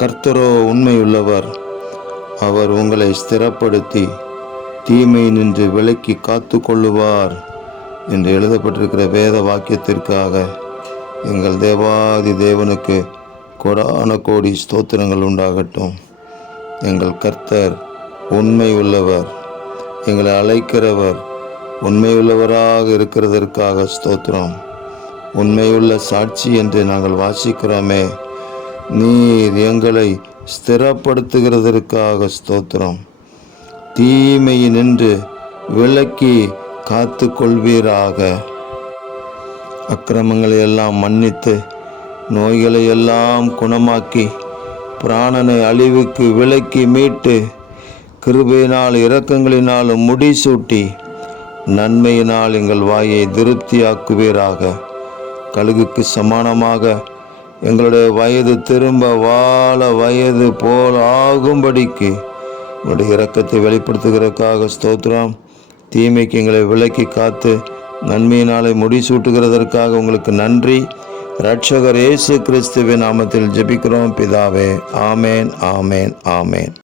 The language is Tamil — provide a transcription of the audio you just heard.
கர்த்தரோ உண்மையுள்ளவர். அவர் உங்களை ஸ்திரப்படுத்தி தீமை நின்று விலக்கி காத்து கொள்ளுவார் என்று எழுதப்பட்டிருக்கிற வேத வாக்கியத்திற்காக எங்கள் தேவாதி தேவனுக்கு கோடான கோடி ஸ்தோத்திரங்கள் உண்டாகட்டும். எங்கள் கர்த்தர் உண்மை உள்ளவர். எங்களை அழைக்கிறவர் உண்மையுள்ளவராக இருக்கிறதற்காக ஸ்தோத்திரம். உண்மையுள்ள சாட்சி என்று நாங்கள் வாசிக்கிறோமே, நீர் எங்களை ஸ்திரப்படுத்துகிறதற்காக ஸ்தோத்திரம். தீமையினின்று விலக்கி காத்து கொள்வீராக. அக்கிரமங்களை எல்லாம் மன்னித்து நோய்களை எல்லாம் குணமாக்கி பிராணனை அழிவுக்கு விலக்கி மீட்டு கிருபையினால் இரக்கங்களினாலும் முடிசூட்டி நன்மையினால் எங்கள் வாயை திருப்தியாக்குவீராக. கழுகுக்கு சமானமாக எங்களுடைய வயது திரும்ப வாழ வயது போல் ஆகும்படிக்கு உங்களுடைய இரக்கத்தை வெளிப்படுத்துகிறதுக்காக ஸ்தோத்திரம். தீமைக்கு எங்களை விலக்கி காத்து நன்மையினாலே முடிசூட்டுகிறதற்காக உங்களுக்கு நன்றி. இரட்சகர் இயேசு கிறிஸ்துவின் நாமத்தில் ஜெபிக்கிறோம் பிதாவே. ஆமேன், ஆமேன், ஆமேன்.